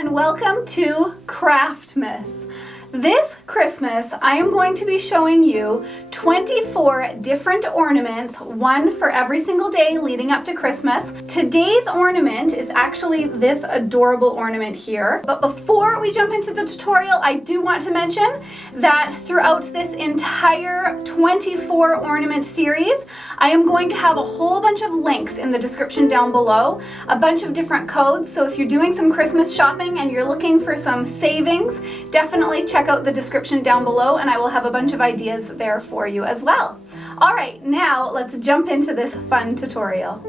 and welcome to Craftmas. This Christmas, I am going to be showing you 24 different ornaments, one for every single day leading up to Christmas. Today's ornament is actually this adorable ornament here. But before we jump into the tutorial, I do want to mention that throughout this entire 24 ornament series, I am going to have a whole bunch of links in the description down below, a bunch of different codes. So if you're doing some Christmas shopping and you're looking for some savings, definitely check out the description down below and I will have a bunch of ideas there for you as well. All right, now let's jump into this fun tutorial.